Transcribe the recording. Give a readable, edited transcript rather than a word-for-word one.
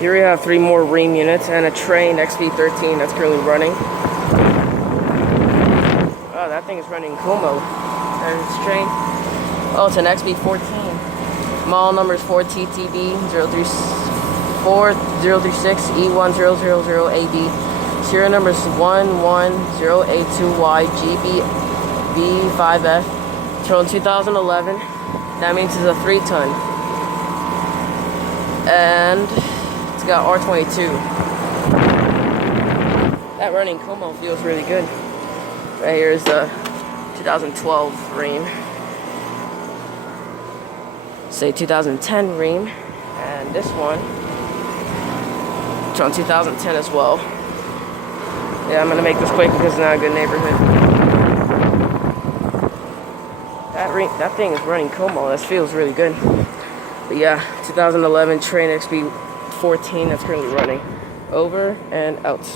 Here we have 3 more Rheem units and a Trane XP13 that's currently running. Oh, that thing is running Como. And it's Trane. Oh, it's an XP14. Model number is 4TTB4036E1000AD. Serial number is 11082YGB5F. Trone 2011. That means it's a 3-ton. And it's got R22. That running Como feels really good. Right here is the 2012 Rheem. Say 2010 Rheem. And this one, it's on 2010 as well. Yeah, I'm gonna make this quick because it's not a good neighborhood. That thing is running Como. That feels really good. But yeah, 2011 Trane XP14 that's currently running. Over and out.